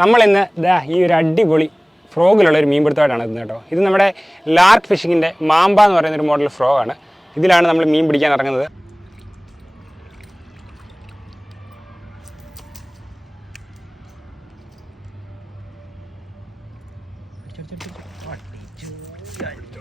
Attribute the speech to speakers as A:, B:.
A: നമ്മളിന്ന് ദാ ഈ ഒരു അടിപൊളി ഫ്രോഗിലുള്ള ഒരു മീൻപിടുത്തമായിട്ടാണ് ഇന്ന് കേട്ടോ ഇത് നമ്മുടെ ലാർക്ക് ഫിഷിങ്ങിൻ്റെ മാമ്പ എന്ന് പറയുന്ന ഒരു മോഡൽ ഫ്രോഗ് ആണ് ഇതിലാണ് നമ്മൾ മീൻ പിടിക്കാൻ ഇറങ്ങുന്നത്
B: ചോദിച്ചു